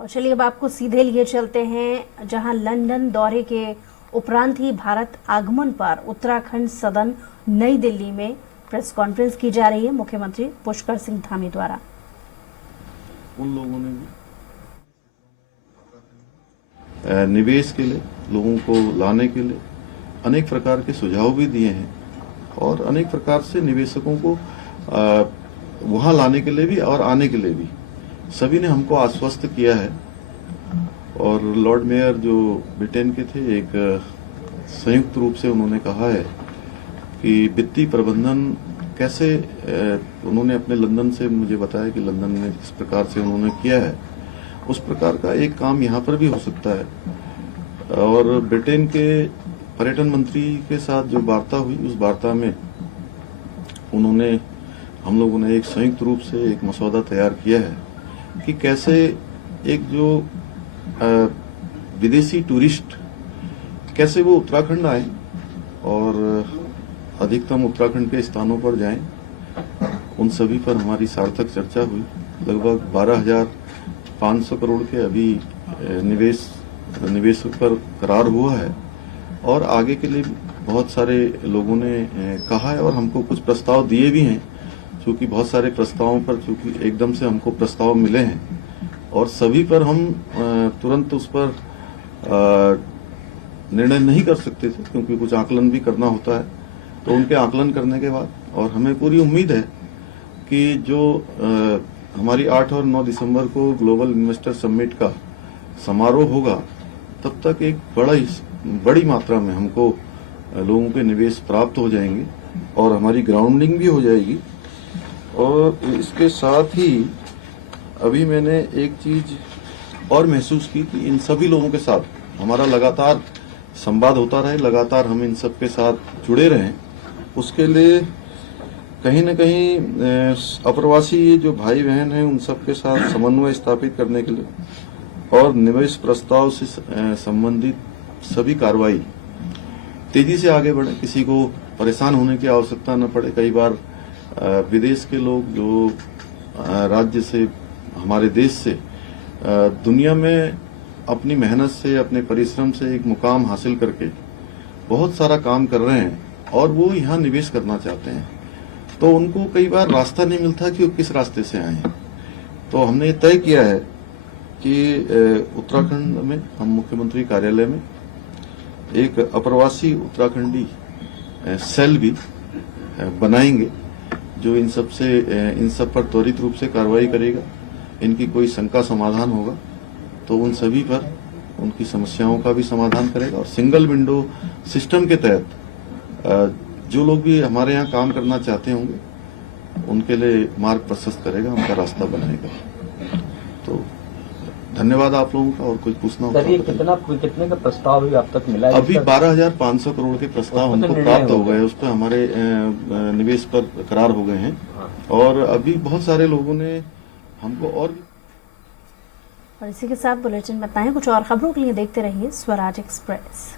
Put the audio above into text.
और चलिए अब आपको सीधे लिए चलते हैं जहां लंदन दौरे के उपरांत ही भारत आगमन पर उत्तराखंड सदन नई दिल्ली में प्रेस कॉन्फ्रेंस की जा रही है मुख्यमंत्री पुष्कर सिंह धामी द्वारा। उन लोगों ने भी निवेश के लिए, लोगों को लाने के लिए अनेक प्रकार के सुझाव भी दिए हैं और अनेक प्रकार से निवेशकों को वहां लाने के लिए भी और आने के लिए भी सभी ने हमको आश्वस्त किया है। और लॉर्ड मेयर जो ब्रिटेन के थे, एक संयुक्त रूप से उन्होंने कहा है कि वित्तीय प्रबंधन कैसे, उन्होंने अपने लंदन से मुझे बताया कि लंदन में जिस प्रकार से उन्होंने किया है उस प्रकार का एक काम यहाँ पर भी हो सकता है। और ब्रिटेन के पर्यटन मंत्री के साथ जो वार्ता हुई, उस वार्ता में हम लोगों ने एक संयुक्त रूप से एक मसौदा तैयार किया है कि कैसे एक जो विदेशी टूरिस्ट कैसे वो उत्तराखंड आए और अधिकतम उत्तराखंड के स्थानों पर जाएं। उन सभी पर हमारी सार्थक चर्चा हुई। लगभग 12,500 करोड़ के अभी निवेश पर करार हुआ है और आगे के लिए बहुत सारे लोगों ने कहा है और हमको कुछ प्रस्ताव दिए भी हैं। चूंकि बहुत सारे प्रस्तावों पर चूंकि एकदम से हमको प्रस्ताव मिले हैं और सभी पर हम तुरंत उस पर निर्णय नहीं कर सकते थे, क्योंकि कुछ आकलन भी करना होता है। तो उनके आकलन करने के बाद और हमें पूरी उम्मीद है कि जो हमारी 8 और 9 दिसंबर को ग्लोबल इन्वेस्टर समिट का समारोह होगा, तब तक एक बड़ी मात्रा में हमको लोगों के निवेश प्राप्त हो जाएंगे और हमारी ग्राउंडिंग भी हो जाएगी। और इसके साथ ही अभी मैंने एक चीज और महसूस की कि इन सभी लोगों के साथ हमारा लगातार संवाद होता रहे, लगातार हम इन सब के साथ जुड़े रहें। उसके लिए कहीं न कहीं अप्रवासी जो भाई बहन हैं उन सब के साथ समन्वय स्थापित करने के लिए और निवेश प्रस्ताव से संबंधित सभी कार्रवाई तेजी से आगे बढ़े, किसी को परेशान होने की आवश्यकता न पड़े। कई बार विदेश के लोग जो राज्य से, हमारे देश से दुनिया में अपनी मेहनत से, अपने परिश्रम से एक मुकाम हासिल करके बहुत सारा काम कर रहे हैं और वो यहाँ निवेश करना चाहते हैं, तो उनको कई बार रास्ता नहीं मिलता कि वो किस रास्ते से आए हैं। तो हमने ये तय किया है कि उत्तराखंड में हम मुख्यमंत्री कार्यालय में एक अप्रवासी उत्तराखंडी सेल भी बनाएंगे जो इन सब पर त्वरित रूप से कार्रवाई करेगा। इनकी कोई शंका समाधान होगा तो उन सभी पर उनकी समस्याओं का भी समाधान करेगा और सिंगल विंडो सिस्टम के तहत जो लोग भी हमारे यहाँ काम करना चाहते होंगे उनके लिए मार्ग प्रशस्त करेगा, उनका रास्ता बनाएगा। तो धन्यवाद आप लोगों का। और कुछ पूछना होगा? कितने का प्रस्ताव भी अब तक मिला है? अभी 12,500 करोड़ के प्रस्ताव हमको प्राप्त हो गए, उस पर हमारे निवेश पर करार हो गए हैं। और अभी बहुत सारे लोगों ने हमको और इसी के साथ बुलेटिन बताएं। कुछ और खबरों के लिए देखते रहिए स्वराज एक्सप्रेस।